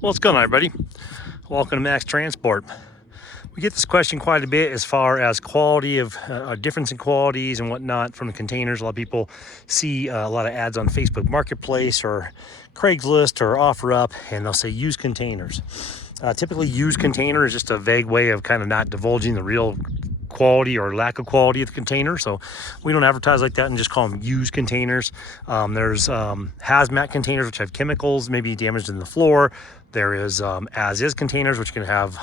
What's going on, everybody? Welcome to Max Transport. We get this question quite a bit as far as quality of difference in qualities and whatnot from the containers. A lot of people see a lot of ads on Facebook Marketplace or Craigslist or OfferUp, and they'll say used containers. Typically, used container is just a vague way of kind of not divulging the real quality or lack of quality of the container. So we don't advertise like that and just call them used containers. There's hazmat containers, which have chemicals, maybe damaged in the floor. There is as-is containers, which can have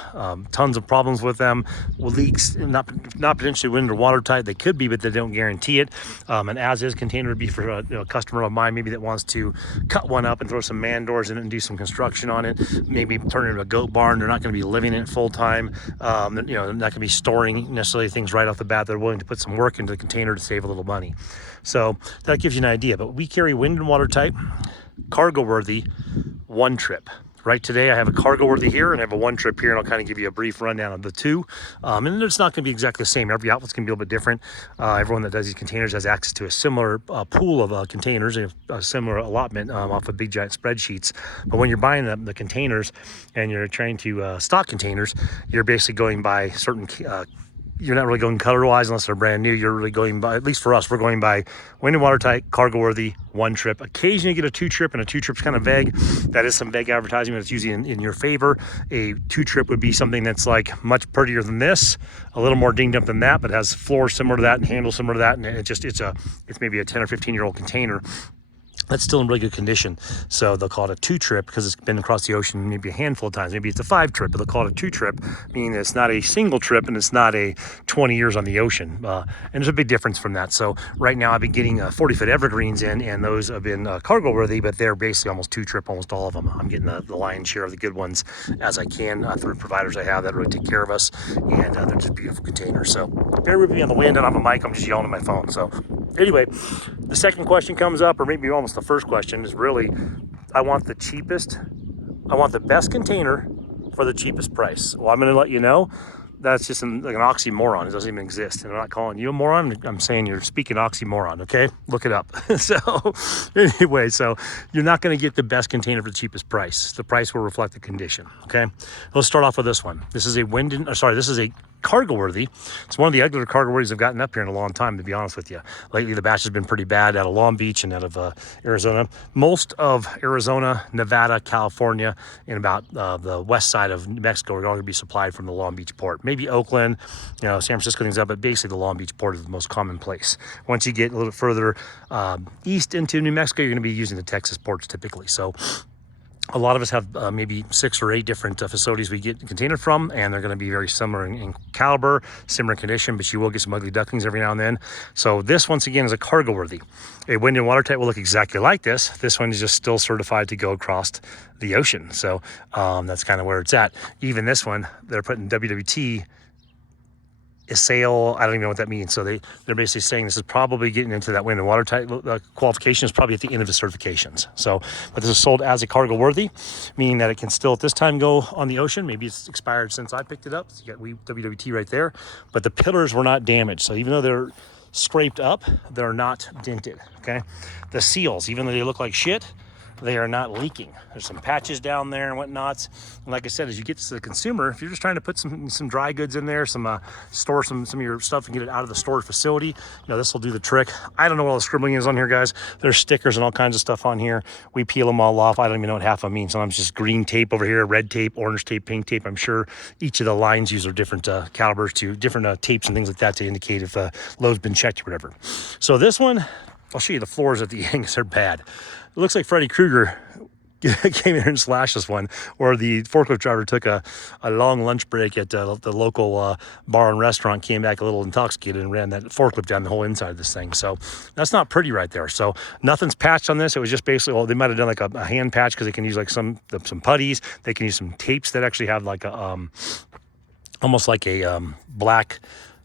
tons of problems with them, leaks, not potentially wind or watertight. They could be, but they don't guarantee it. An as-is container would be for a customer of mine, maybe that wants to cut one up and throw some man doors in it and do some construction on it. Maybe turn it into a goat barn. They're not going to be living in it full time. They're not going to be storing necessarily things right off the bat. They're willing to put some work into the container to save a little money. So that gives you an idea. But we carry wind and watertight, cargo worthy, one trip. Right today, I have a cargo worthy here and I have a one trip here, and I'll kind of give you a brief rundown of the two. And it's not going to be exactly the same. Every outlet's going to be a little bit different. Everyone that does these containers has access to a similar pool of containers, a similar allotment off of big giant spreadsheets. But when you're buying the containers and you're trying to stock containers, you're basically going by certain you're not really going color wise unless they're brand new. You're really going by, at least for us, we're going by wind and watertight, cargo worthy, one trip. Occasionally you get a two trip, and a two trip's kind of vague. That is some vague advertising, but it's usually in your favor. A two trip would be something that's like much prettier than this, a little more dinged up than that, but has floors similar to that and handles similar to that. And it's maybe a 10 or 15-year-old container that's still in really good condition. So they'll call it a two trip because it's been across the ocean maybe a handful of times. Maybe it's a five trip, but they'll call it a two trip, meaning that it's not a single trip and it's not a 20 years on the ocean. And there's a big difference from that. So right now I've been getting 40-foot evergreens in, and those have been cargo worthy, but they're basically almost two trip, almost all of them. I'm getting the lion's share of the good ones as I can through providers I have that really take care of us, and they're just beautiful containers. So bear with me on the wind, and I'm a mic, I'm just yelling at my phone. So anyway, the second question comes up, or maybe almost the first question, is really, I want the best container for the cheapest price. Well, I'm going to let you know that's just like an oxymoron. It doesn't even exist. And I'm not calling you a moron. I'm saying you're speaking oxymoron, okay? Look it up. So anyway, so you're not going to get the best container for the cheapest price. The price will reflect the condition, okay? Let's start off with this one. This is a cargo worthy. It's one of the uglier cargo worthies I've gotten up here in a long time, to be honest with you. Lately, the batch has been pretty bad out of Long Beach and out of Arizona. Most of Arizona, Nevada, California, and about the west side of New Mexico are going to be supplied from the Long Beach port. Maybe Oakland, San Francisco, things up, but basically the Long Beach port is the most common place. Once you get a little further east into New Mexico, you're going to be using the Texas ports typically. So a lot of us have maybe 6 or 8 different facilities we get container from, and they're going to be very similar in caliber, similar in condition, but you will get some ugly ducklings every now and then. So this, once again, is a cargo worthy. A wind and watertight will look exactly like this. This one is just still certified to go across the ocean. So that's kind of where it's at. Even this one, they're putting WWT sail. I don't even know what that means. So they're basically saying this is probably getting into that wind and watertight qualification is probably at the end of the certifications. So, but this is sold as a cargo worthy, meaning that it can still at this time go on the ocean. Maybe it's expired since I picked it up. So you got WWT right there, but the pillars were not damaged. So even though they're scraped up, they're not dented. Okay. The seals, even though they look like shit, they are not leaking. There's some patches down there and whatnots. And like I said, as you get to the consumer, if you're just trying to put some dry goods in there, store some of your stuff and get it out of the storage facility, this will do the trick. I don't know what all the scribbling is on here, guys. There's stickers and all kinds of stuff on here. We peel them all off. I don't even know what half of them mean. Sometimes just green tape over here, red tape, orange tape, pink tape. I'm sure each of the lines use are different calibers to different tapes and things like that to indicate if load's been checked or whatever. So this one, I'll show you the floors at the end because they're bad. It looks like Freddy Krueger came in here and slashed this one, or the forklift driver took a long lunch break at the local bar and restaurant, came back a little intoxicated and ran that forklift down the whole inside of this thing. So that's not pretty right there. So nothing's patched on this. It was just basically, they might have done like a hand patch because they can use like some putties. They can use some tapes that actually have like a almost like a black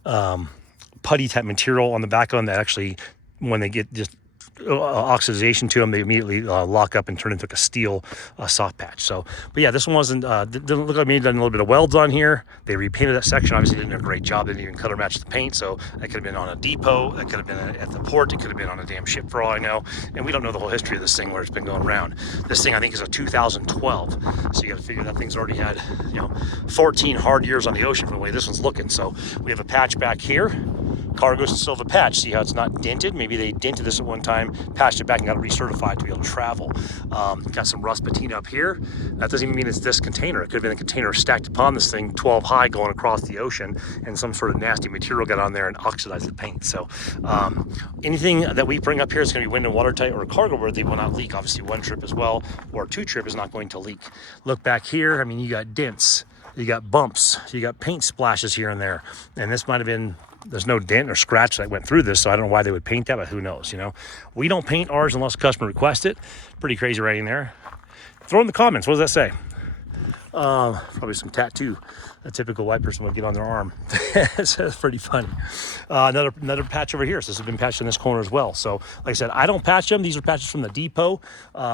putty type material on the back of them that actually, when they get just oxidization to them, they immediately lock up and turn into a steel soft patch. So, but yeah, this one wasn't, didn't look like me. Done a little bit of welds on here. They repainted that section. Obviously didn't do a great job. They didn't even color match the paint. So that could have been on a depot. That could have been at the port. It could have been on a damn ship for all I know. And we don't know the whole history of this thing, where it's been going around. This thing I think is a 2012. So you got to figure that thing's already had, 14 hard years on the ocean from the way this one's looking. So we have a patch back here. Cargo's still have a patch. See how it's not dented? Maybe they dented this at one time, patched it back, and got it recertified to be able to travel. Got some rust patina up here. That doesn't even mean it's this container. It could have been a container stacked upon this thing 12 high going across the ocean, and some sort of nasty material got on there and oxidized the paint. So anything that we bring up here is going to be wind and watertight or cargo worthy, will not leak. Obviously one trip as well, or two trip is not going to leak. Look back here. I mean, you got dents, you got bumps, you got paint splashes here and there, and this might have been, there's no dent or scratch that went through this, so I don't know why they would paint that, but who knows, We don't paint ours unless the customer requests it. Pretty crazy writing there. Throw in the comments, what does that say? Probably some tattoo a typical white person would get on their arm. So it's pretty funny. Another patch over here. So this has been patched in this corner as well. So like I said, I don't patch them. These are patches from the depot.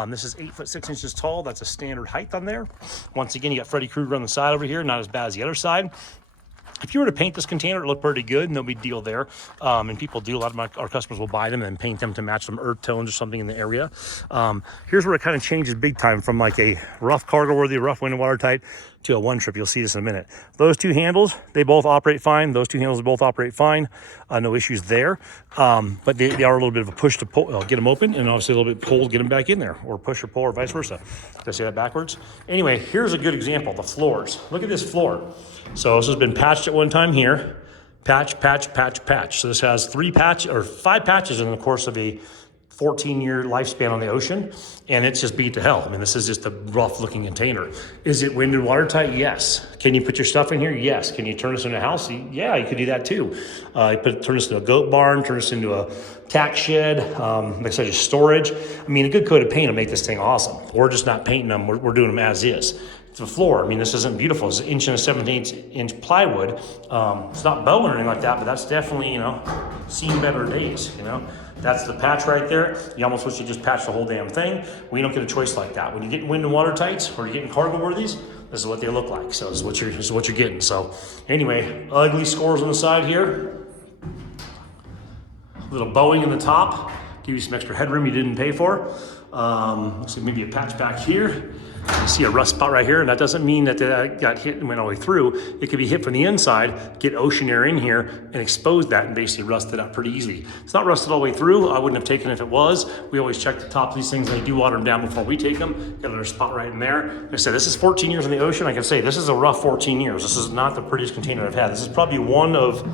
This is 8 foot 6 inches tall. That's a standard height on there. Once again, you got Freddy Krueger on the side over here, not as bad as the other side. If you were to paint this container, it looked pretty good, no big deal there. And people do, a lot of our customers will buy them and paint them to match some earth tones or something in the area. Here's where it kind of changes big time from like a rough cargo worthy, rough wind and watertight to a one trip. You'll see this in a minute. Those two handles, they both operate fine. Those two handles both operate fine. No issues there. But they are a little bit of a push to pull, get them open, and obviously a little bit pull, get them back in there, or push or pull, or vice versa. Did I say that backwards? Anyway, here's a good example, the floors. Look at this floor. So this has been patched at one time here. Patch, patch, patch, patch. So this has 5 patches in the course of a 14-year lifespan on the ocean, and it's just beat to hell. I mean, this is just a rough-looking container. Is it wind and watertight? Yes. Can you put your stuff in here? Yes. Can you turn this into a house? Yeah, you could do that too. Turn this into a goat barn, turn this into a tack shed, like I said, just storage. I mean, a good coat of paint will make this thing awesome. We're just not painting them. We're doing them as is. The floor, I mean, this isn't beautiful. It's 1 1/17" plywood. It's not bow or anything like that, but that's definitely, seen better days, That's the patch right there. You almost wish you just patched the whole damn thing. We don't get a choice like that. When you get wind and water tights, or you're getting cargo worthies, this is what they look like. So this is what you're getting. So anyway, ugly scores on the side here. A little bowing in the top. Give you some extra headroom you didn't pay for. Let's see, maybe a patch back here. You see a rust spot right here, and that doesn't mean that that got hit and went all the way through. It could be hit from the inside, get ocean air in here, and expose that and basically rust it out pretty easily. It's not rusted all the way through. I wouldn't have taken it if it was. We always check the top of these things. They do water them down before we take them. Got another spot right in there. Like I said, this is 14 years in the ocean. I can say this is a rough 14 years. This is not the prettiest container I've had. This is probably one of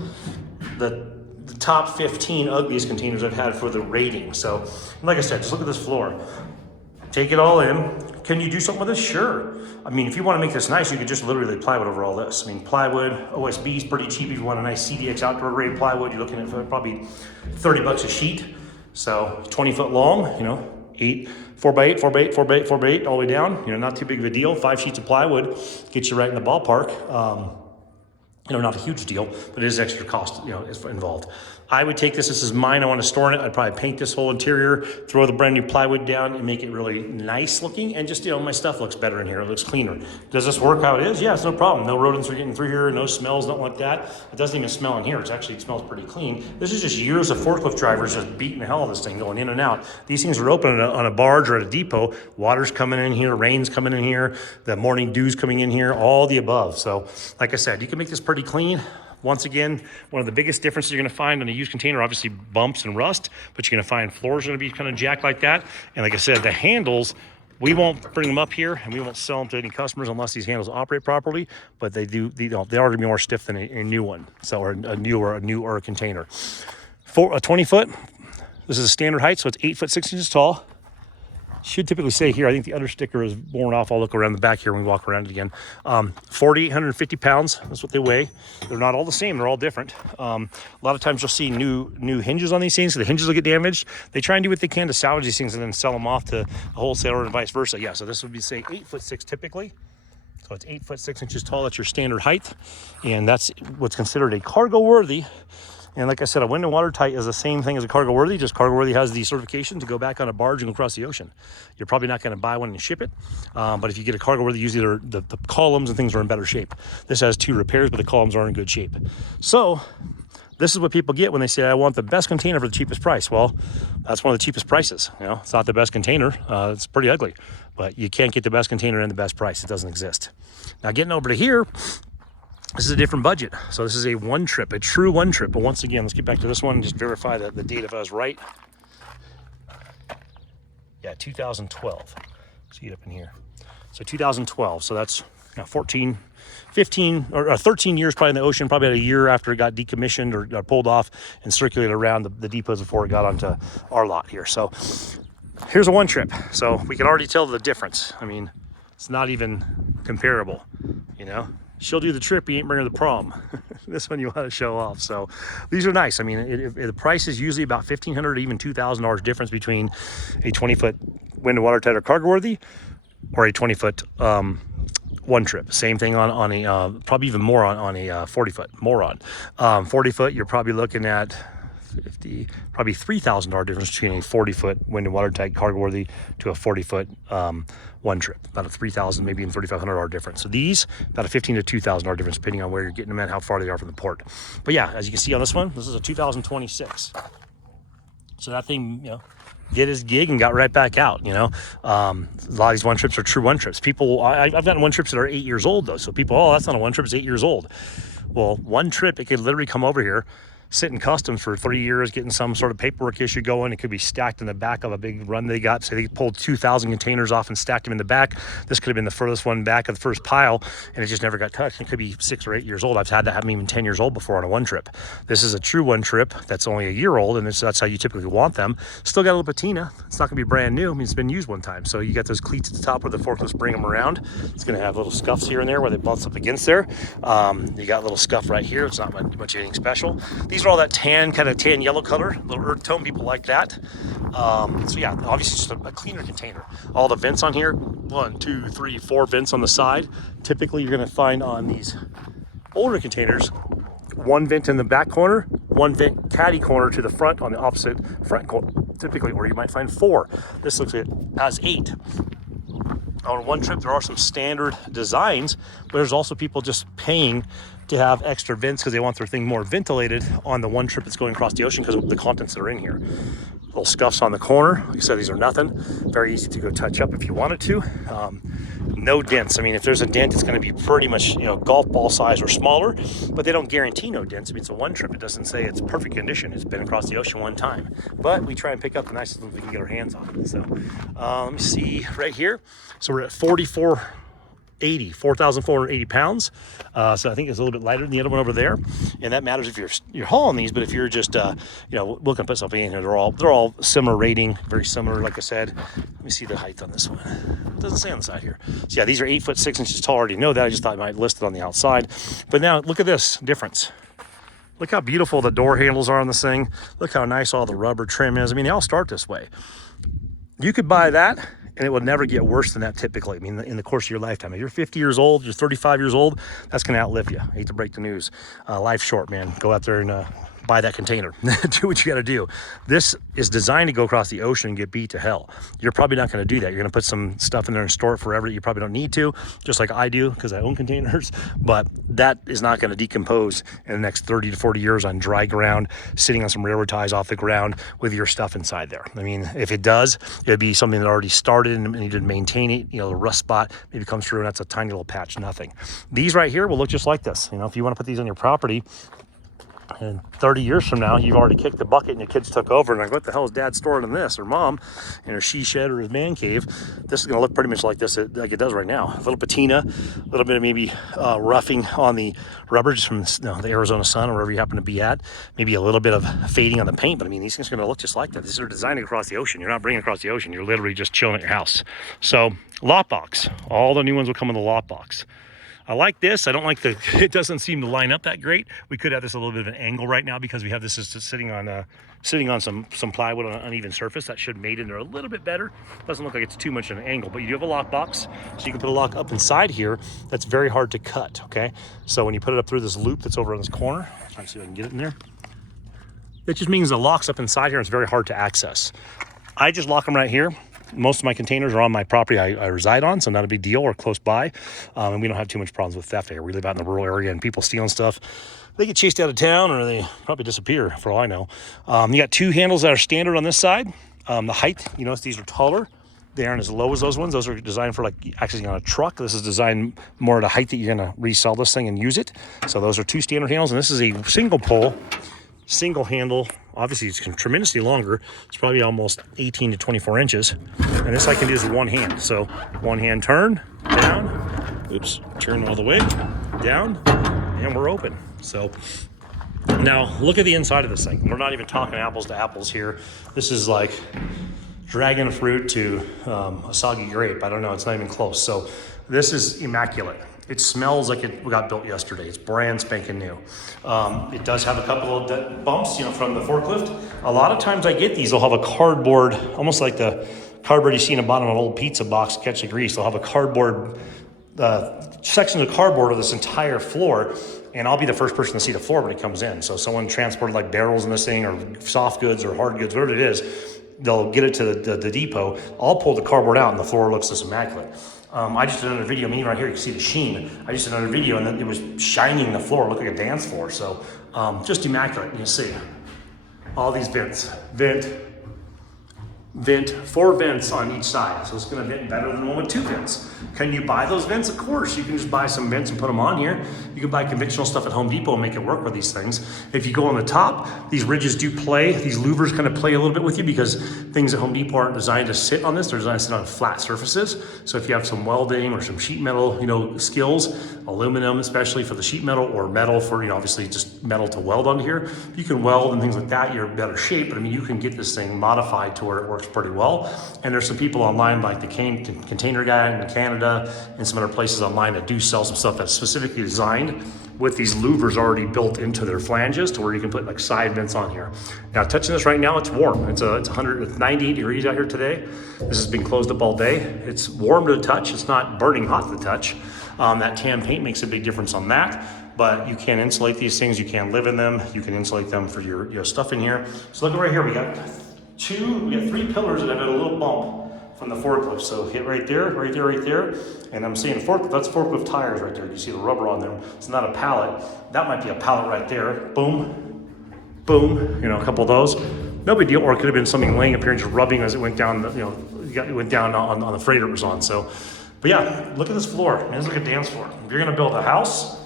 the top 15 ugliest containers I've had for the rating. So, like I said, just look at this floor. Take it all in. Can you do something with this? Sure. I mean, if you want to make this nice, you could just literally plywood over all this. I mean, plywood, OSB is pretty cheap. If you want a nice CDX outdoor grade plywood, you're looking at probably 30 bucks a sheet. So 20 foot long, 4x8, 4x8, 4x8, 4x8, all the way down. Not too big of a deal. 5 sheets of plywood gets you right in the ballpark. Not a huge deal, but it is extra cost, is involved. I would take this is mine, I want to store in it. I'd probably paint this whole interior, throw the brand new plywood down and make it really nice looking. And just, my stuff looks better in here. It looks cleaner. Does this work how it is? Yeah, it's no problem. No rodents are getting through here, no smells, nothing like that. It doesn't even smell in here. It smells pretty clean. This is just years of forklift drivers just beating the hell out of this thing, going in and out. These things are open on a barge or at a depot. Water's coming in here, rain's coming in here, the morning dew's coming in here, all the above. So like I said, you can make this pretty clean. Once again, one of the biggest differences you're going to find on a used container, obviously bumps and rust, but you're going to find floors are going to be kind of jacked like that. And like I said, the handles, we won't bring them up here and we won't sell them to any customers unless these handles operate properly, but they are going to be more stiff than a new one. So, or a newer container. For a 20 foot, this is a standard height, so it's 8 foot 6 inches tall. Should typically say here, I think the other sticker is worn off. I'll look around the back here when we walk around it again. 4,850 pounds, that's what they weigh. They're not all the same, they're all different. A lot of times you'll see new hinges on these things, so the hinges will get damaged. They try and do what they can to salvage these things and then sell them off to a wholesaler and vice versa. Yeah, so this would be, say, 8 foot 6 typically. So it's 8 foot 6 inches tall, that's your standard height. And that's what's considered a cargo worthy And like I said, a wind and watertight is the same thing as a cargo worthy, just cargo worthy has the certification to go back on a barge and go across the ocean. You're probably not going to buy one and ship it, but if you get a cargo worthy, usually the columns and things are in better shape. This has 2 repairs, but the columns are in good shape. So this is what people get when they say, I want the best container for the cheapest price. Well, that's one of the cheapest prices. You know, it's not the best container. It's pretty ugly, but you can't get the best container and the best price. It doesn't exist. Now getting over to here, this is a different budget. So this is a one trip, a true one trip. But once again, let's get back to this one and just verify that the date if I was right. Yeah, 2012. See it up in here. So 2012. So that's 15 or 13 years probably in the ocean, probably about a year after it got decommissioned or got pulled off and circulated around the depots before it got onto our lot here. So here's a one trip. So we can already tell the difference. I mean, it's not even comparable, you know. She'll do the trip, you ain't bringing her the prom. This one you want to show off. So these are nice. I mean, the price is usually about $1,500 to even $2,000 difference between a 20-foot wind and watertight or cargo worthy or a 20-foot one trip. Same thing on a probably even more on a 40-foot, more on 40-foot. You're probably looking at probably $3,000 difference between a 40-foot wind and watertight cargo worthy to a 40-foot one trip. About a $3,000, maybe even $3,500 difference. So these about a $1,500 to $2,000 difference depending on where you're getting them at, how far they are from the port. But yeah, as you can see on this one, this is a 2026. So that thing, you know, did his gig and got right back out, you know. A lot of these one trips are true one trips. People, I've gotten one trips that are 8 years old though. So people, oh, that's not a one trip, it's 8 years old. Well, one trip, it could literally come over here, sit in customs for 3 years, getting some sort of paperwork issue going. It could be stacked in the back of a big run they got. So they pulled 2,000 containers off and stacked them in the back. This could have been the furthest one back of the first pile, and it just never got touched. It could be 6 or 8 years old. I've had that happen even 10 years old before on a one trip. This is a true one trip that's only a year old, and that's how you typically want them. Still got a little patina. It's not gonna be brand new. I mean, it's been used one time. So you got those cleats at the top where the forklifts bring them around. It's gonna have little scuffs here and there where they bumps up against there. You got a little scuff right here. It's not much anything special. These are all that kind of tan yellow color, little earth tone. People like that. So yeah, obviously just a cleaner container. All the vents on here, 1, 2, 3, 4 vents on the side. Typically you're going to find on these older containers 1 vent in the back corner, 1 vent caddy corner to the front on the opposite front corner typically, or you might find 4. This looks like it has 8. On one trip there are some standard designs, but there's also people just paying to have extra vents because they want their thing more ventilated on the one trip that's going across the ocean because of the contents that are in here. Little scuffs on the corner. Like I said, these are nothing. Very easy to go touch up if you wanted to. No dents. I mean, if there's a dent, it's going to be pretty much, you know, golf ball size or smaller, but they don't guarantee no dents. I mean, it's a one trip. It doesn't say it's perfect condition. It's been across the ocean one time, but we try and pick up the nicest ones we can get our hands on. So let me see right here. So we're at 4,480 pounds. So I think it's a little bit lighter than the other one over there. And that matters if you're hauling these, but if you're just, you know, looking to put something in here, they're all similar rating, very similar. Like I said, let me see the height on this one. It doesn't say on the side here. So yeah, these are 8 foot 6 inches tall. I already know that. I just thought I might list it on the outside. But now look at this difference. Look how beautiful the door handles are on this thing. Look how nice all the rubber trim is. I mean, they all start this way. You could buy that and it will never get worse than that typically. I mean, in the course of your lifetime. If you're 50 years old, you're 35 years old, that's gonna outlive you. I hate to break the news. Life's short, man. Go out there and buy that container. Do what you gotta do. This is designed to go across the ocean and get beat to hell. You're probably not gonna do that. You're gonna put some stuff in there and store it forever that you probably don't need to, just like I do because I own containers, but that is not gonna decompose in the next 30 to 40 years on dry ground, sitting on some railroad ties off the ground with your stuff inside there. I mean, if it does, it'd be something that already started and you didn't maintain it. You know, the rust spot maybe comes through and that's a tiny little patch, nothing. These right here will look just like this. You know, if you wanna put these on your property, and 30 years from now, you've already kicked the bucket and your kids took over and like, what the hell is dad storing in this? Or mom in her she shed or his man cave. This is gonna look pretty much like this, like it does right now. A little patina, a little bit of maybe roughing on the rubber just from the Arizona sun or wherever you happen to be at. Maybe a little bit of fading on the paint, but I mean, these things are gonna look just like that. These are designed across the ocean. You're not bringing it across the ocean. You're literally just chilling at your house. So lot box, all the new ones will come in the lot box. I like this. I don't like it doesn't seem to line up that great. We could have this a little bit of an angle right now because we have this just sitting on some plywood on an uneven surface. That should made in there a little bit better. Doesn't look like it's too much of an angle, but you do have a lock box. So you can put a lock up inside here. That's very hard to cut, okay? So when you put it up through this loop that's over on this corner, try to see if I can get it in there. It just means the lock's up inside here and it's very hard to access. I just lock them right here. Most of my containers are on my property I reside on, so not a big deal, or close by. And we don't have too much problems with theft here. We live out in the rural area and people stealing stuff. They get chased out of town or they probably disappear for all I know. You got 2 handles that are standard on this side. The height, you notice these are taller. They aren't as low as those ones. Those are designed for like accessing on a truck. This is designed more at a height that you're gonna resell this thing and use it. So those are 2 standard handles, and this is a single pole, single handle. Obviously it's tremendously longer. It's probably almost 18 to 24 inches. And this I can do with 1 hand. So 1 hand turn, down, oops, turn all the way, down, and we're open. So now look at the inside of this thing. We're not even talking apples to apples here. This is like dragon fruit to a soggy grape. I don't know, it's not even close. So this is immaculate. It smells like it got built yesterday. It's brand spanking new. It does have a couple of bumps, from the forklift. A lot of times I get these, they'll have a cardboard, almost like the cardboard you see in the bottom of an old pizza box, catch the grease. They'll have a cardboard, section of cardboard of this entire floor, and I'll be the first person to see the floor when it comes in. So someone transported like barrels in this thing, or soft goods or hard goods, whatever it is, they'll get it to the depot. I'll pull the cardboard out and the floor looks just immaculate. I just did another video, me right here, you can see the sheen. I just did another video and it was shining the floor, looked like a dance floor. So just immaculate, you see. All these vents, vent, 4 vents on each side. So it's gonna vent better than one with 2 vents. Can you buy those vents? Of course, you can just buy some vents and put them on here. You can buy conventional stuff at Home Depot and make it work with these things. If you go on the top, these ridges do play, these louvers kind of play a little bit with you because things at Home Depot aren't designed to sit on this, they're designed to sit on flat surfaces. So if you have some welding or some sheet metal, skills, aluminum especially for the sheet metal, or metal for, obviously just metal to weld onto here, you can weld and things like that, you're in better shape. But I mean, you can get this thing modified to where it works pretty well. And there's some people online like the Container Guy in Canada and some other places online that do sell some stuff that's specifically designed with these louvers already built into their flanges to where you can put like side vents on here. Now touching this right now, it's warm. It's 98 degrees out here today. This has been closed up all day. It's warm to the touch. It's not burning hot to the touch. That tan paint makes a big difference on that. But you can insulate these things. You can live in them. You can insulate them for your stuff in here. So look right here. We got 3 pillars that have a little bump from the forklift. So hit right there, right there, right there. And I'm seeing forklift, that's forklift tires right there. You see the rubber on them. It's not a pallet. That might be a pallet right there. Boom, boom, a couple of those. No big deal. Or it could have been something laying up here and just rubbing as it went down, it went down on the freighter it was on. So, but yeah, look at this floor. Man, it's like a dance floor. If you're gonna build a house,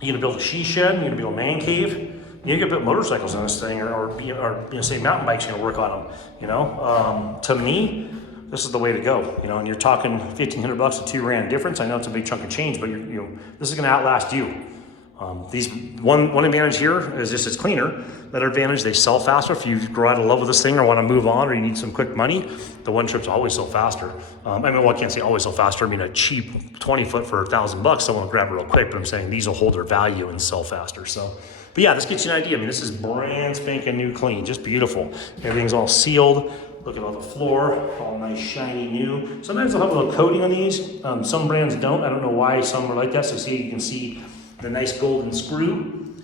you're gonna build a she shed, you're gonna build a man cave, you can put motorcycles in this thing, or say mountain bikes, work on them, To me, this is the way to go, and you're talking $1,500 to $2,000 difference. I know it's a big chunk of change, but this is gonna outlast you. One advantage here is just it's cleaner. Another advantage, they sell faster. If you grow out of love with this thing or want to move on, or you need some quick money, the one trip's always sell faster. I can't say always sell faster. I mean, a cheap 20 foot for $1,000, someone will grab it real quick, but I'm saying these will hold their value and sell faster. So, but yeah, this gets you an idea. I mean, this is brand spanking new clean, just beautiful. Everything's all sealed. Look at all the floor, all nice, shiny, new. Sometimes they'll have a little coating on these. Some brands don't. I don't know why some are like that. So see, you can see the nice golden screw,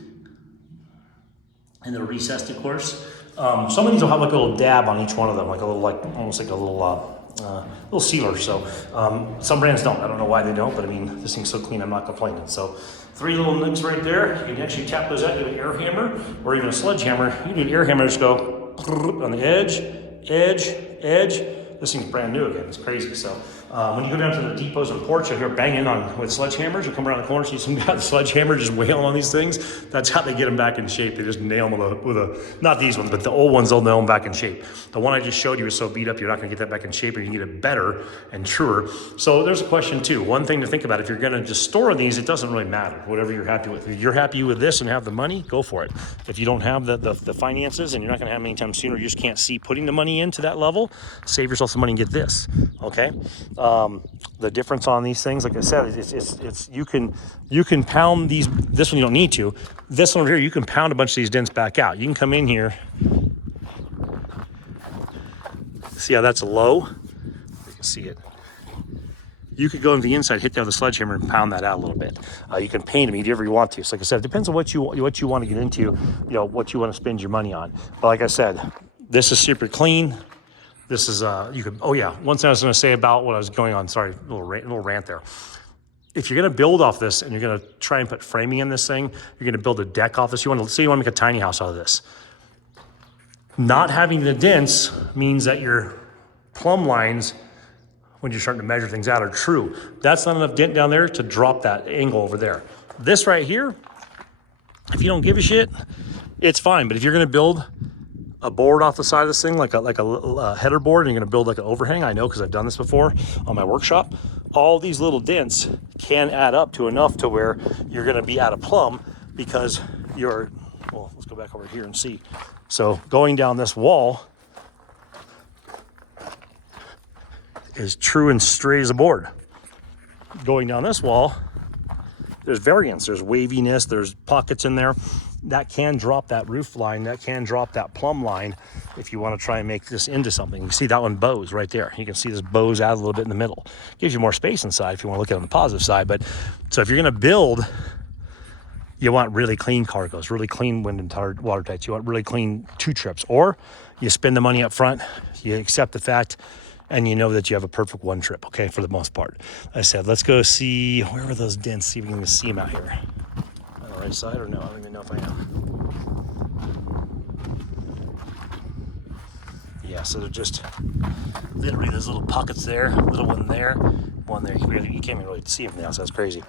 and they're recessed, of course. Some of these will have like a little dab on each one of them, like a little, almost like a little sealer. So some brands don't. I don't know why they don't, but I mean, this thing's so clean, I'm not complaining. So 3 little nicks right there. You can actually tap those out with an air hammer or even a sledgehammer. You can do an air hammer, just go on the edge, edge, edge. This thing's brand new again. It's crazy. So when you go down to the depots and ports, you'll hear banging on with sledgehammers. You come around the corner, see some guy with a sledgehammer just wailing on these things. That's how they get them back in shape. They just nail them with a not these ones, but the old ones, they'll nail them back in shape. The one I just showed you is so beat up, you're not gonna get that back in shape, and you can get it better and truer. So there's a question too. One thing to think about, if you're gonna just store these, it doesn't really matter, whatever you're happy with. If you're happy with this and have the money, go for it. If you don't have the finances and you're not gonna have them anytime soon, or you just can't see putting the money into that level, save yourself some money and get this, okay? The difference on these things, like I said, it's you can pound these. This one you don't need to. This one over here, you can pound a bunch of these dents back out. You can come in here. See how that's low? You can see it. you could go into the inside, hit that with a sledgehammer and pound that out a little bit. You can paint them however you want to. So like I said, it depends on what you want to get into, you know, what you want to spend your money on. But like I said, this is super clean. This is, you could, oh yeah, one thing I was gonna say about what I was going on, sorry, a little rant there. If you're gonna build off this and you're gonna try and put framing in this thing, you're gonna build a deck off this, you wanna make a tiny house out of this. Not having the dents means that your plumb lines, when you're starting to measure things out, are true. That's not enough dent down there to drop that angle over there. This right here, if you don't give a shit, it's fine. But if you're gonna build a board off the side of this thing, like a header board, and you're gonna build like an overhang, I know because I've done this before on my workshop, all these little dents can add up to enough to where you're gonna be out of plumb because you're, well, let's go back over here and see. So going down this wall is true and straight as a board. Going down this wall, there's variance, there's waviness, there's pockets in there. That can drop that roof line, that can drop that plumb line if you want to try and make this into something. You see that one bows right there. You can see this bows out a little bit in the middle. Gives you more space inside if you want to look at it on the positive side. But so if you're going to build, you want really clean cargoes, really clean wind and water tights. You want really clean 2 trips, or you spend the money up front, you accept the fact, and you know that you have a perfect 1 trip, okay, for the most part. I said, let's go see, where are those dents? See if we can see them out here. On the right side or no? I don't even know if I am. Yeah, so they're just literally those little pockets there, little one there. You can't even really see them now, so that's crazy.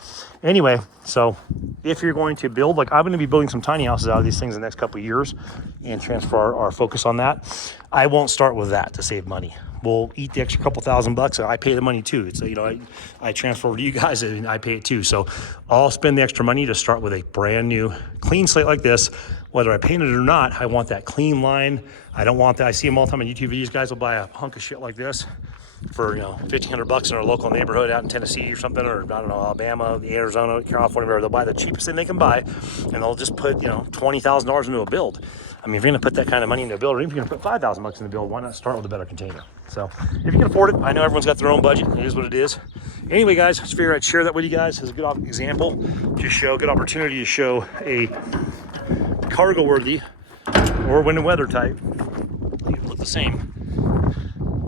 Anyway, so if you're going to build, like I'm going to be building some tiny houses out of these things in the next couple of years and transfer our focus on that. I won't start with that to save money. We'll eat the extra couple $1,000. I pay the money too. It's, you know, I transfer over to you guys and I pay it too. So I'll spend the extra money to start with a brand new clean slate like this. Whether I paint it or not, I want that clean line. I don't want that. I see them all the time on YouTube videos. Guys will buy a hunk of shit like this for, you know, $1,500 in our local neighborhood out in Tennessee or something, or I don't know, Alabama, Arizona, California, wherever. They'll buy the cheapest thing they can buy, and they'll just put, you know, $20,000 into a build. I mean, if you're gonna put that kind of money into a build, or even if you're gonna put $5,000 in the build, why not start with a better container? So if you can afford it, I know everyone's got their own budget. It is what it is. Anyway, guys, I just figured I'd share that with you guys as a good example, to show, good opportunity to show a cargo worthy or wind and weather type. They look the same.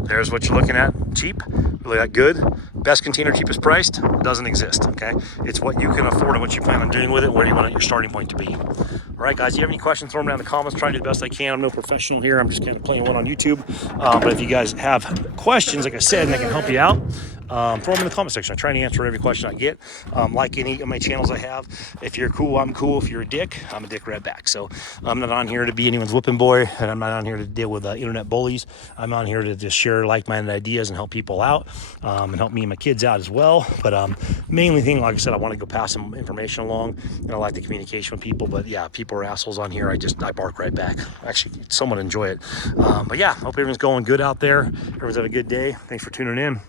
There's what you're looking at. Cheap, really that good. Best container, cheapest priced, doesn't exist, okay? It's what you can afford and what you plan on doing with it, where do you want your starting point to be. All right, guys, if you have any questions, throw them down in the comments. Try to do the best I can. I'm no professional here. I'm just kind of playing one on YouTube. But if you guys have questions, like I said, and I can help you out, throw them in the comment section. I try to answer every question I get. Like any of my channels I have, if you're cool, I'm cool. If you're a dick, I'm a dick right back. So I'm not on here to be anyone's whipping boy, and I'm not on here to deal with internet bullies. I'm on here to just share like-minded ideas and help people out, and help me and my kids out as well. But mainly thing, like I said, I want to go pass some information along, and I like the communication with people. But yeah, people are assholes on here. I bark right back. Actually, somewhat enjoy it. But yeah, hope everything's going good out there. Everyone's having a good day. Thanks for tuning in.